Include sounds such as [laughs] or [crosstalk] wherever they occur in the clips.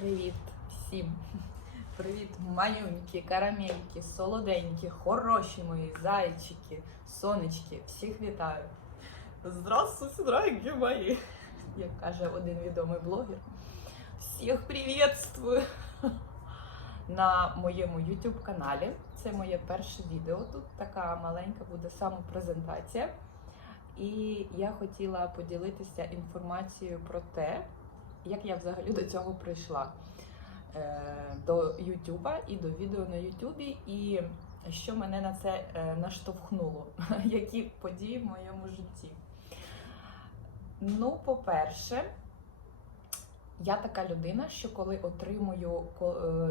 Привіт всім! Привіт, манюньки, карамельки, солоденькі, хороші мої зайчики, сонечки. Всіх вітаю! Здравствуйте, дорогі мої! Як каже один відомий блогер. Всіх привітствую! На моєму YouTube каналі. Це моє перше відео. Тут така маленька буде самопрезентація. І я хотіла поділитися інформацією про те, як я взагалі до цього прийшла? Е, до Ютуба і до відео на Ютубі, і що мене на це е, наштовхнуло, [laughs] які події в моєму житті. Ну, по-перше, я така людина, що коли отримую е,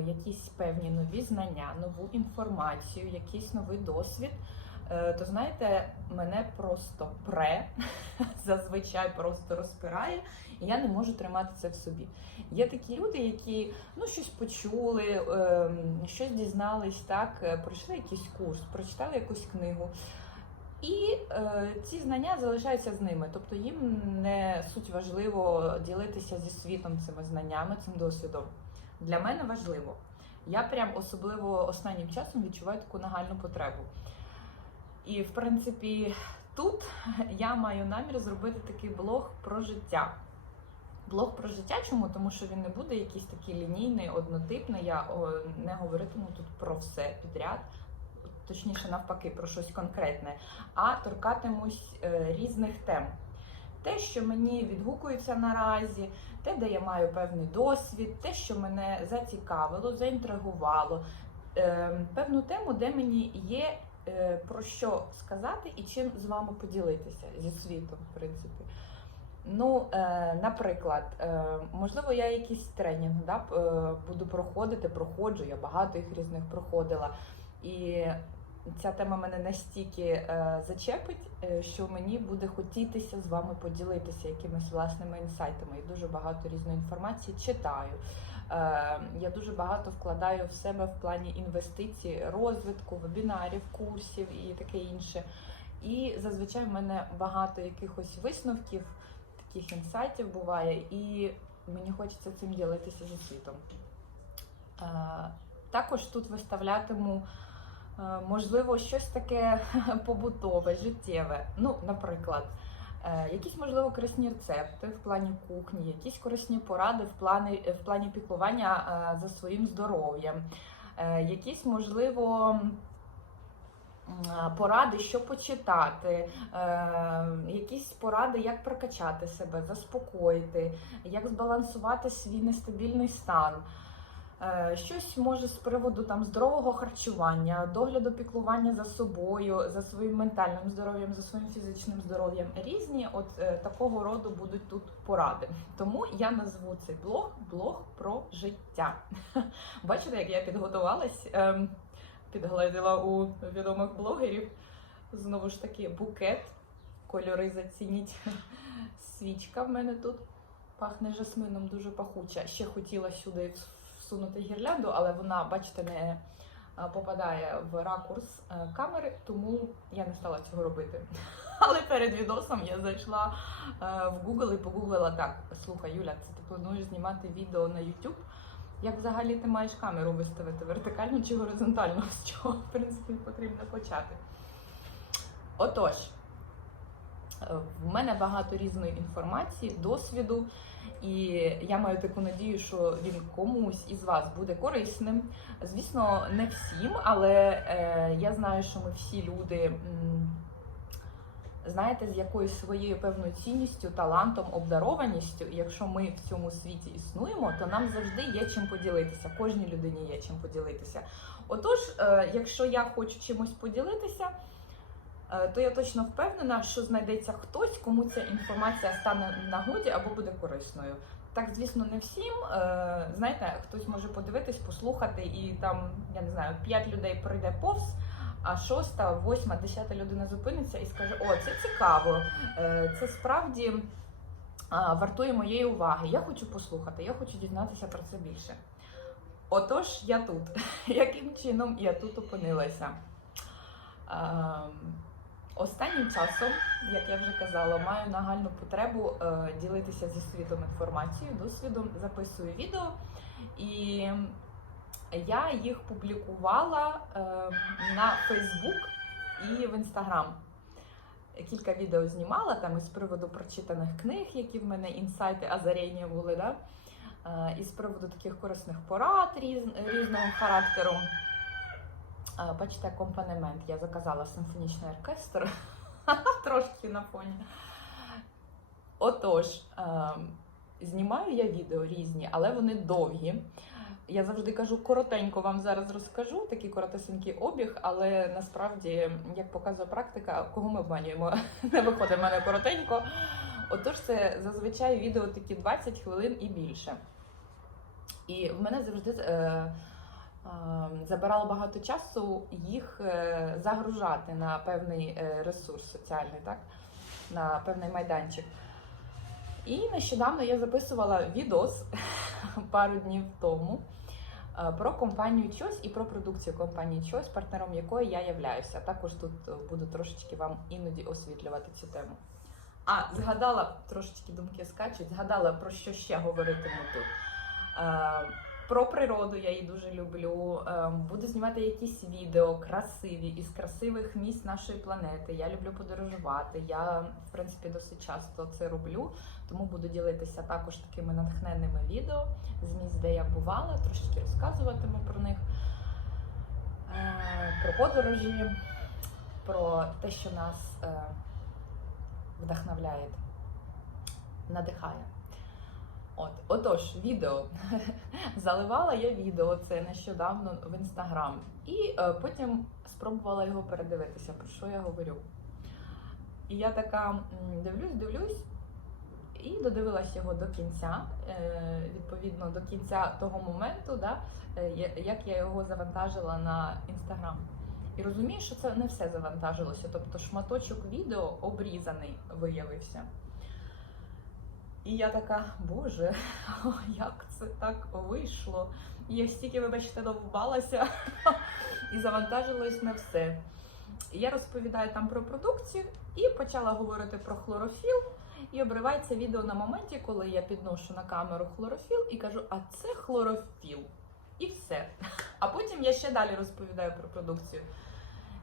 якісь певні нові знання, нову інформацію, якийсь новий досвід, то знаєте, мене просто пре, [laughs] зазвичай просто розпирає, і я не можу тримати це в собі. Є такі люди, які ну щось почули, ем, щось дізнались, так, е, пройшли якийсь курс, прочитали якусь книгу. І е, ці знання залишаються з ними, тобто їм не суть важливо ділитися зі світом цими знаннями, цим досвідом. Для мене важливо. Я прям особливо останнім часом відчуваю таку нагальну потребу. І в принципі, тут я маю намір зробити такий блог про життя. Блог про життя, чому? Тому що він не буде якийсь такий лінійний, однотипний. Я не говоритиму тут про все підряд, точніше, навпаки, про щось конкретне, а торкатимусь е, різних тем. Те, що мені відгукується наразі, те, де я маю певний досвід, те, що мене зацікавило, заінтригувало, е, певну тему, де мені є про що сказати і чим з вами поділитися зі світом, в принципі. Ну, е, наприклад, е, можливо, я якісь тренінги да, е, буду проходити, проходжу, я багато їх різних проходила. І ця тема мене настільки е, зачепить, е, що мені буде хотітися з вами поділитися якимись власними інсайтами. Я дуже багато різної інформації читаю. Е, я дуже багато вкладаю в себе в плані інвестицій, розвитку, вебінарів, курсів і таке інше. І зазвичай в мене багато якихось висновків, таких інсайтів буває, і мені хочеться цим ділитися зі світом. Е, Також тут виставлятиму, е, можливо, щось таке [laughs] побутове, життєве. Ну, наприклад, якісь, можливо, корисні рецепти в плані кухні, якісь корисні поради в плані, в плані піклування е, за своїм здоров'ям, е, якісь, можливо, поради, що почитати, е, якісь поради, як прокачати себе, заспокоїти, як збалансувати свій нестабільний стан. Е, Щось може з приводу там здорового харчування, догляду піклування за собою, за своїм ментальним здоров'ям, за своїм фізичним здоров'ям. Різні от е, такого роду будуть тут поради. Тому я назву цей блог блог про життя. [laughs] Бачите, як я підготувалась, ем, підгледіла у відомих блогерів. Знову ж таки, букет, кольори зацініть. [laughs] Свічка в мене тут пахне жасмином, дуже пахуча. Ще хотіла сюди всунути гірлянду, але вона, бачите, не попадає в ракурс е, камери, тому я не стала цього робити. [laughs] Але перед відосом я зайшла е, в Google і погуглила так: слухай, Юля, це ти плануєш знімати відео на YouTube? Як взагалі ти маєш камеру виставити вертикально чи горизонтально? [laughs] З чого, в принципі, потрібно почати? Отож, е, в мене багато різної інформації, досвіду, і я маю таку надію, що він комусь із вас буде корисним. Звісно, не всім, але е, я знаю, що ми всі люди. Знаєте, з якоюсь своєю певною цінністю, талантом, обдарованістю, якщо ми в цьому світі існуємо, то нам завжди є чим поділитися. Кожній людині є чим поділитися. Отож, е, якщо я хочу чимось поділитися, то я точно впевнена, що знайдеться хтось, кому ця інформація стане в нагоді або буде корисною. Так, звісно, не всім. Е, Знаєте, хтось може подивитись, послухати, і там, я не знаю, п'ять людей пройде повз, а шоста, восьма, десята людина зупиниться і скаже: О, це цікаво, е, це справді вартує моєї уваги. Я хочу послухати, я хочу дізнатися про це більше. Отож, я тут. [laughs] Яким чином я тут опинилася? Останнім часом, як я вже казала, маю нагальну потребу е, ділитися зі світом інформацією, досвідом, записую відео, і я їх публікувала е, на Facebook і в Instagram. Кілька відео знімала там із приводу прочитаних книг, які в мене інсайти, озарення були, да? Е, і з приводу таких корисних порад різ, різного характеру. Бачите, акомпанемент. Я заказала симфонічний оркестр [laughs] трошки на фоні. Отож, знімаю я відео різні, але вони довгі. Я завжди кажу коротенько вам зараз розкажу, такий коротесенький обіг, але насправді, як показує практика, кого ми обманюємо, [laughs] не виходить в мене коротенько. Отож, це зазвичай відео такі 20 хвилин і більше. І в мене завжди е, забирало багато часу їх е, загружати на певний е, ресурс соціальний, так? на певний майданчик. І нещодавно я записувала відос [laughs] пару днів тому е, про компанію Choice і про продукцію компанії Choice, партнером якої я являюся. Також тут буду трошечки вам іноді освітлювати цю тему. А, згадала трошечки думки скачуть, згадала про що ще говоритиму тут. Про природу я її дуже люблю. Е, Буду знімати якісь відео красиві із красивих місць нашої планети. Я люблю подорожувати. Я, в принципі, досить часто це роблю, тому буду ділитися також такими натхненними відео з місць, де я бувала, трошечки розказуватиму про них, Е, про подорожі, про те, що нас е, вдохновляє, надихає. От, отож, відео. [laughs] Заливала я відео це нещодавно в інстаграм, і е, потім спробувала його передивитися, про що я говорю. І я така дивлюсь, дивлюсь, і додивилась його до кінця, е, відповідно до кінця того моменту, да, е, як я його завантажила на інстаграм. І розумію, що це не все завантажилося, тобто шматочок відео обрізаний виявився. І я така, боже, [laughs] як це так вийшло? І я стільки, вибачте, довбалася [laughs] і завантажилось не все. Я розповідаю там про продукцію і почала говорити про хлорофіл. І обривається відео на моменті, коли я підношу на камеру хлорофіл і кажу, а це хлорофіл. І все. А потім я ще далі розповідаю про продукцію.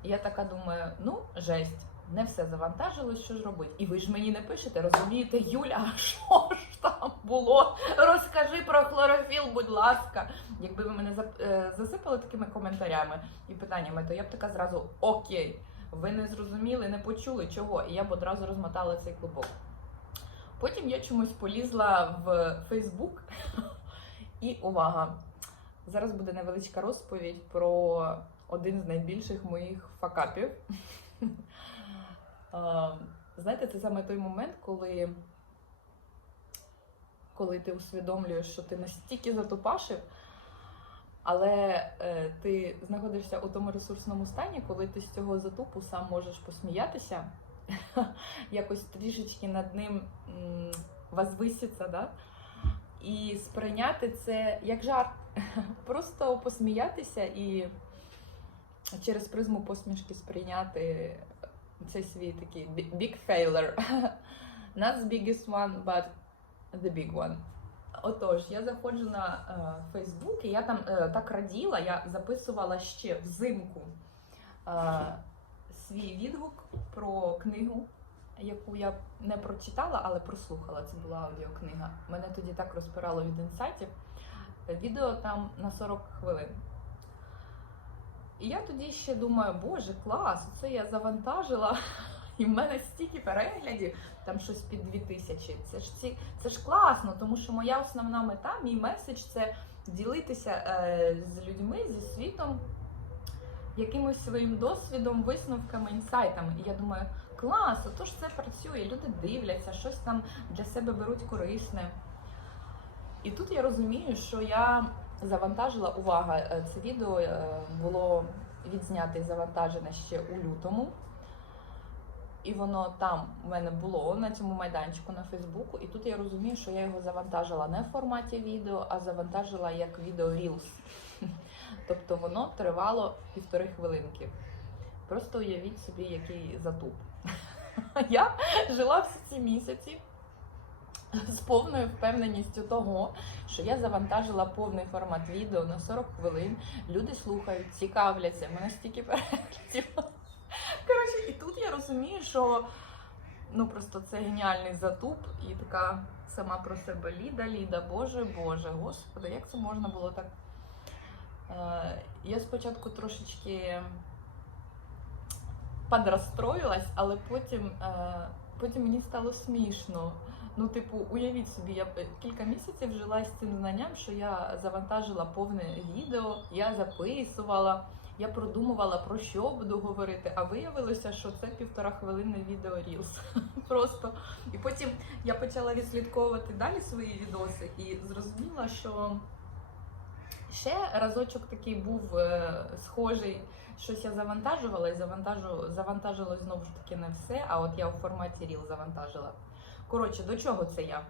І я така думаю, ну, жесть, не все завантажилось, що ж робити? І ви ж мені не пишете, розумієте, Юля, що ж там було? Розкажи про хлорофіл, будь ласка. Якби ви мене е, засипали такими коментарями і питаннями, то я б така зразу окей, ви не зрозуміли, не почули чого, і я б одразу розмотала цей клубок. Потім я чомусь полізла в Фейсбук, і увага! Зараз буде невеличка розповідь про один з найбільших моїх факапів. Знаєте, це саме той момент, коли, коли ти усвідомлюєш, що ти настільки затопашив, але е, ти знаходишся у тому ресурсному стані, коли ти з цього затупу сам можеш посміятися, [laughs] якось трішечки над ним возвиситься, да? і сприйняти це як жарт. [laughs] Просто посміятися і через призму посмішки сприйняти цей свій такий big- failure. [laughs] Not the biggest one, but the big one. Отож, я заходжу на е, Facebook, і я там е, так раділа, я записувала ще взимку е, свій відгук про книгу, яку я не прочитала, але прослухала. Це була аудіокнига. Мене тоді так розпирало від інсайтів. Відео там на 40 хвилин. І я тоді ще думаю, боже, клас, це я завантажила, [laughs] і в мене стільки переглядів, там щось під 2000. Це ж ці, це ж класно, тому що моя основна мета, мій меседж це ділитися е, з людьми, зі світом, якимось своїм досвідом, висновками, інсайтами. І я думаю, клас, отож це працює, люди дивляться, щось там для себе беруть корисне. І тут я розумію, що я завантажила увага. е, Це відео е, було відзнято і завантажене ще у лютому. І воно там у мене було на цьому майданчику на Фейсбуку. І тут я розумію, що я його завантажила не в форматі відео, а завантажила як відео Reels. [laughs] Тобто воно тривало півтори хвилинки. Просто уявіть собі, який затуп. [laughs] Я жила всі ці місяці з повною впевненістю того, що я завантажила повний формат відео на 40 хвилин. Люди слухають, цікавляться, мене стільки переглядів. Коротше, і тут я розумію, що ну просто це геніальний затуп і така сама про себе Ліда, Ліда, Боже, Боже, Господи, як це можна було так. Е, Я спочатку трошечки подрастроїлась, але потім, е, потім мені стало смішно. Ну, типу, уявіть собі, я кілька місяців жила з цим знанням, що я завантажила повне відео, я записувала, я продумувала про що буду говорити, а виявилося, що це півтора хвилини відео Reels. [laughs] Просто. І потім я почала відслідковувати далі свої відоси і зрозуміла, що ще разочок такий був е, схожий. Щось я завантажувала і завантажу, завантажило знову ж таки не все, а от я у форматі Reel завантажила. Коротше, до чого це я?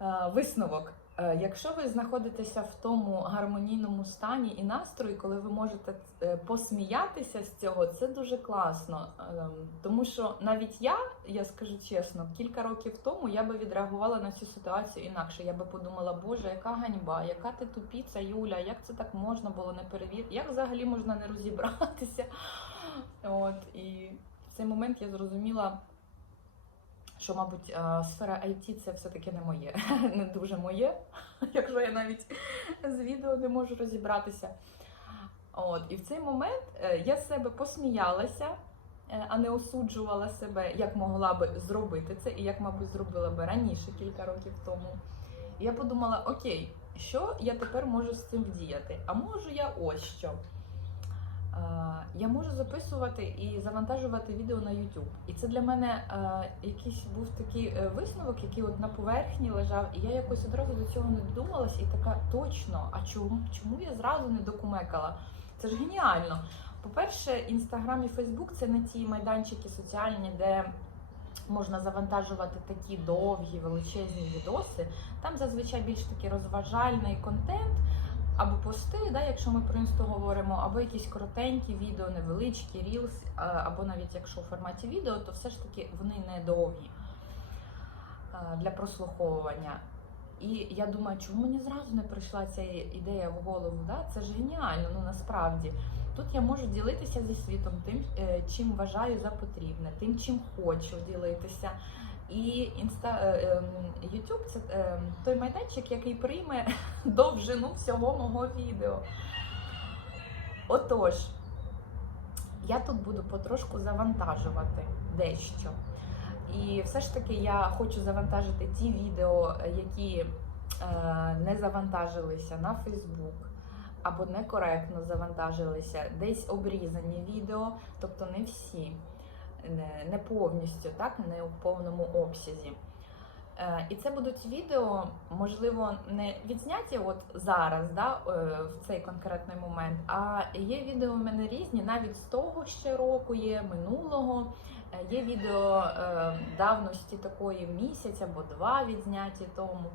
Е, Висновок. Е, Якщо ви знаходитеся в тому гармонійному стані і настрої, коли ви можете е, посміятися з цього, це дуже класно. Ем, Тому що навіть я, я скажу чесно, кілька років тому я би відреагувала на цю ситуацію інакше. Я би подумала, боже, яка ганьба, яка ти тупіця, Юля, як це так можна було не перевірити, як взагалі можна не розібратися. От і в цей момент я зрозуміла що, мабуть, е, сфера IT це все-таки не моє, [laughs] не дуже моє, [laughs] якщо я навіть з відео не можу розібратися. От, і в цей момент е, я себе посміялася, е, а не осуджувала себе, як могла би зробити це, і як, мабуть, зробила би раніше, кілька років тому. Я подумала: окей, що я тепер можу з цим вдіяти? А можу я ось що. Е, Я можу записувати і завантажувати відео на YouTube. І це для мене е, якийсь був такий е, висновок, який от на поверхні лежав, і я якось одразу до цього не додумалась, і така точно, а чому, чому я зразу не докумекала? Це ж геніально. По-перше, Інстаграм і Фейсбук це не ті майданчики соціальні, де можна завантажувати такі довгі величезні відоси. Там зазвичай більш такий розважальний контент або пости, да, якщо ми про інсту говоримо, або якісь коротенькі відео, невеличкі, рілс, або навіть якщо в форматі відео, то все ж таки вони не довгі е, для прослуховування. І я думаю, чому мені зразу не прийшла ця ідея в голову? Да? Це ж геніально, ну насправді. Тут я можу ділитися зі світом тим, е, чим вважаю за потрібне, тим, чим хочу ділитися. І інста е, ем, YouTube це е, той майданчик, який прийме [laughs] довжину всього мого відео. Отож, я тут буду потрошку завантажувати дещо. І все ж таки я хочу завантажити ті відео, які е, не завантажилися на Facebook або некоректно завантажилися, десь обрізані відео, тобто не всі не, не повністю, так, не у повному обсязі. Е, І це будуть відео, можливо, не відзняті от зараз, да, е, в цей конкретний момент, а є відео у мене різні, навіть з того ще року є, минулого. Е, Є відео давності такої місяць або два відзняті тому.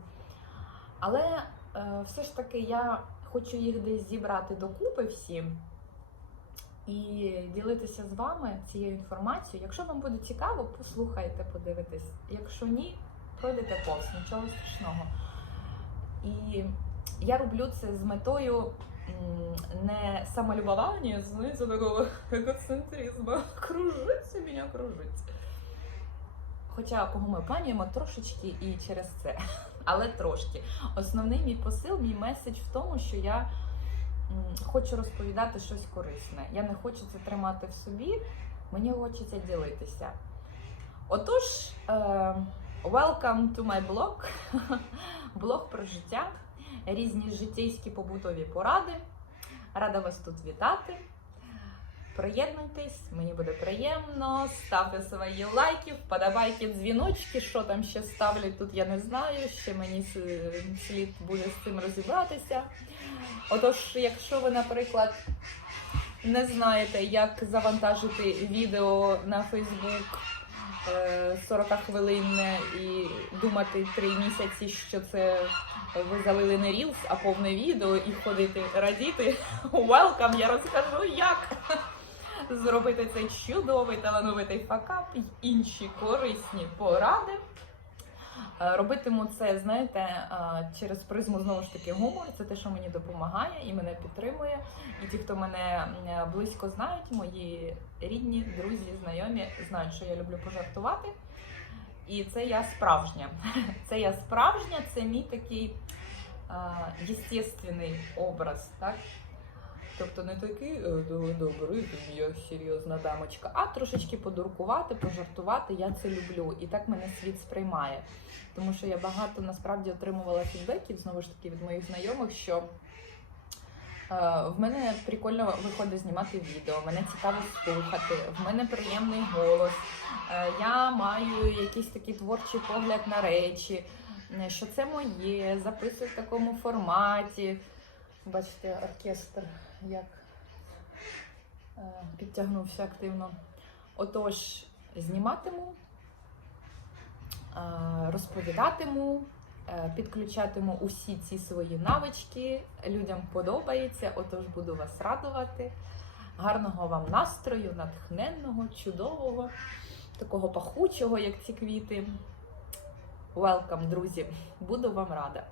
Але все ж таки я хочу їх десь зібрати докупи всі і ділитися з вами цією інформацією. Якщо вам буде цікаво, послухайте, подивитесь. Якщо ні, пройдете повз, нічого страшного. І я роблю це з метою не самолюбования, знаете, такого егоцентризму. Кружиться мене, кружиться. Хоча кого ми обманюємо трошечки і через це, але трошки. Основний мій посил, мій меседж в тому, що я хочу розповідати щось корисне. Я не хочу це тримати в собі, мені хочеться ділитися. Отож, е, welcome to my blog. [laughs] блог про життя, різні життєйські побутові поради. Рада вас тут вітати. Приєднуйтесь, мені буде приємно. Ставте свої лайки, вподобайки, дзвіночки. Що там ще ставлять, тут я не знаю. Ще мені слід буде з цим розібратися. Отож, якщо ви, наприклад, не знаєте, як завантажити відео на Facebook 40 хвилинне і думати три місяці, що це ви залили не Reels, а повне відео і ходити радіти. [laughs] Welcome, я розкажу як. Зробити цей чудовий талановитий факап і інші корисні поради. Е, Робитиму це, знаєте, е, через призму знову ж таки гумор. Це те, що мені допомагає і мене підтримує. І ті, хто мене е, близько знають, мої рідні, друзі, знайомі, знають, що я люблю пожартувати. І це я справжня. [laughs] Це я справжня, це мій такий єстественний образ, так? Тобто не такий е, добрий, я серйозна дамочка, а трошечки подуркувати, пожартувати. Я це люблю. І так мене світ сприймає. Тому що я багато насправді отримувала фідбеків знову ж таки від моїх знайомих, що е, в мене прикольно виходить знімати відео, мене цікаво слухати, в мене приємний голос. е, Я маю якийсь такий творчий погляд на речі, що це моє, записую в такому форматі. Бачите, оркестр як е, підтягнувся активно. Отож, зніматиму, е, розповідатиму, е, підключатиму усі ці свої навички. Людям подобається, отож буду вас радувати. Гарного вам настрою, натхненного, чудового, такого пахучого, як ці квіти. Welcome, друзі! Буду вам рада.